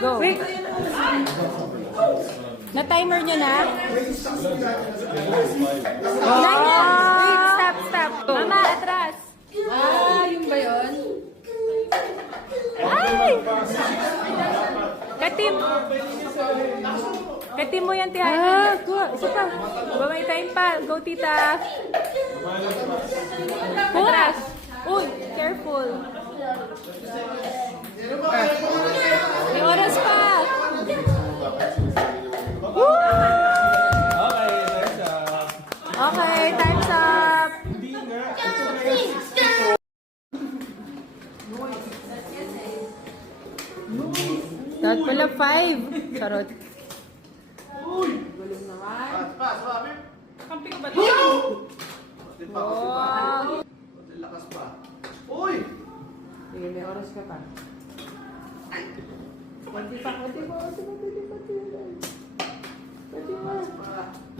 Go. Wait. Na-timer nyo na? Ganyan. Wait, stop. Mama, atras. Yung ba yun? Ay! Katim. Katim mo yan, Tihan. Isa pa. May time pa. Go, tita. Atras. Uy, careful. May oras pa. Okay, time's up. Dapat pala 5. Charot. Kampi ko ba ito? Oh. Lakas pa. Uy! Sige, may oras ka pa. Kunti pa.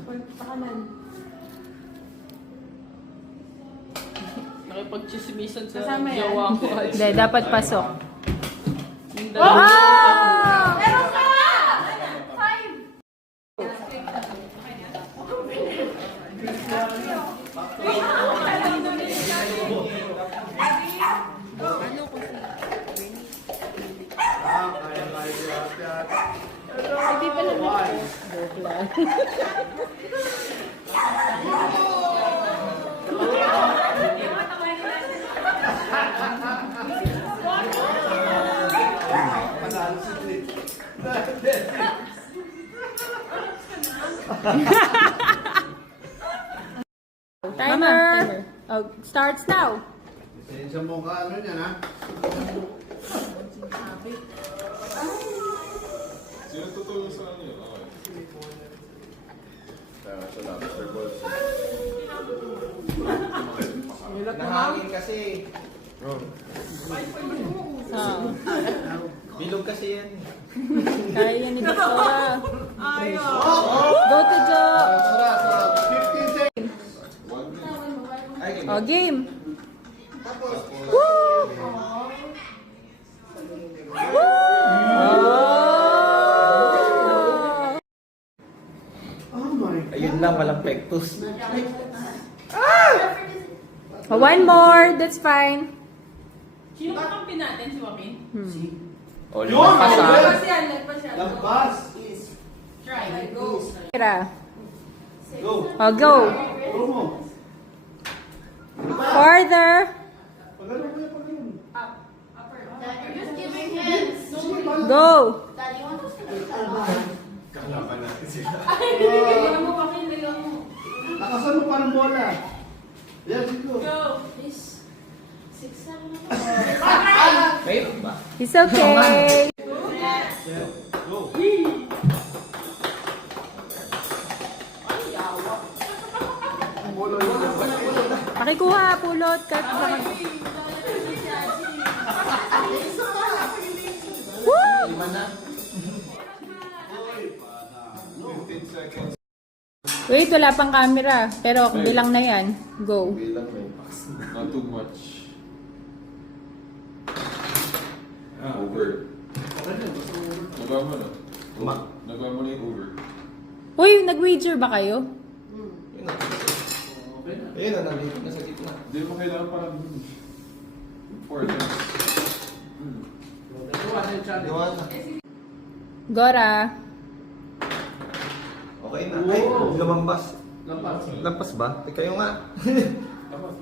Kunti pa kanan. Nakipag-chismisan sa Kasama yan. jowa ko. Hindi, dapat pasok. Yung dalawa. Oh! Meron ka! 5. Hindi pala na. Joke lang. Timer. Oh, starts now. Sa mukha ano niyan, ha? Sino tutulong sa kanya? Okay. Nahangin kasi. Oh. Bilog kasi yan. Kaya yan ni Victoria. Go to Joe. 15 seconds. Oh, game. Woo! Oh my. Ayun lang, walang pektus. Oh, one more. That's fine. Sino ba kampi natin? Si Joaquin? O, Yun! lumabas ha. Lagpas yan. Labas. Try. Go. Kira. Go. Oh, go. Go mo. Further. Pagano mo yan, pagano. You're just giving hints. Go. Daddy, want to Kalaban natin sila. Bigyan mo pa bigyan mo. Lakasan mo parang bola. Yes, go. Go. This. 6, 7, Mayroon ba? It's okay. Go. Pakikuha, pulot. Cut. Woo! 15 seconds. Wait, wala pang camera. Pero bilang na yan. Go. Not too much. Over. Nagawa mo na. Nagawa mo na yung over. Uy, nag-wager ba kayo? Ayun na, nandito na sa gitna. Hindi mo kailangan parang 4 times. Gawa na. Gora. Okay na. Ay, lumampas. Lampas. Lampas ba? Eh, kayo nga. Tama.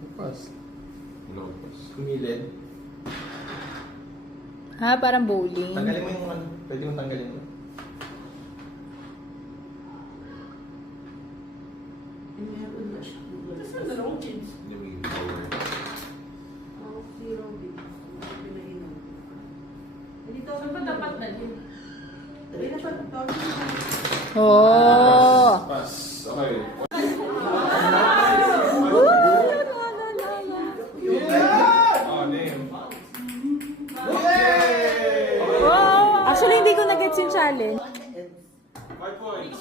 Lampas. Lompas. Kumilid. Ha, parang bowling. Tanggalin mo yung ano. Pwede mo tanggalin mo. Saan dalawang kids? Hindi mo yung over. Saan ba dapat na din? Oh. Pass. Okay. Oh, name. Actually, hindi ko na-gets yung challenge. 5 points.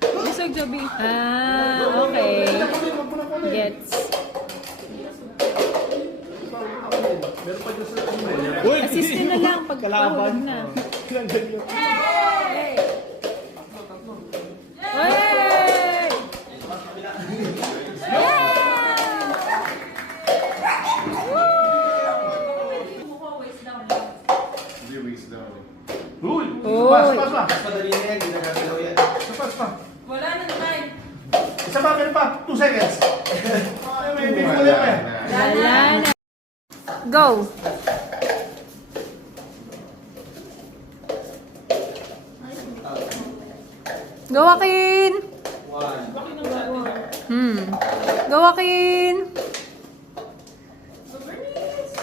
Busog, Joby. Ah, okay. Gets. Meron pa dyan sa ano eh. Uy! Assist nyo na lang pag pahulog na. Tinanggal yun. Hey! Hey! Mukha waist down lang. Hindi, waist down eh. Uy! Uy. Pa. Mas madali na yan, hindi nagagalaw yan. Pa. Wala na time. Isa pa, meron pa. 2 seconds. Ay, may Wala kulay pa eh. na. Wala na. Go! Go, Akin! One. Bakit ang dati na? Go, Akin! So, Bernice!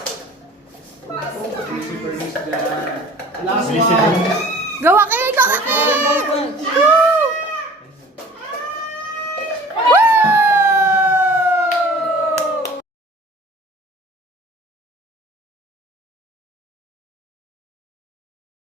Last one. Go, Akin! Go, Akin! Go!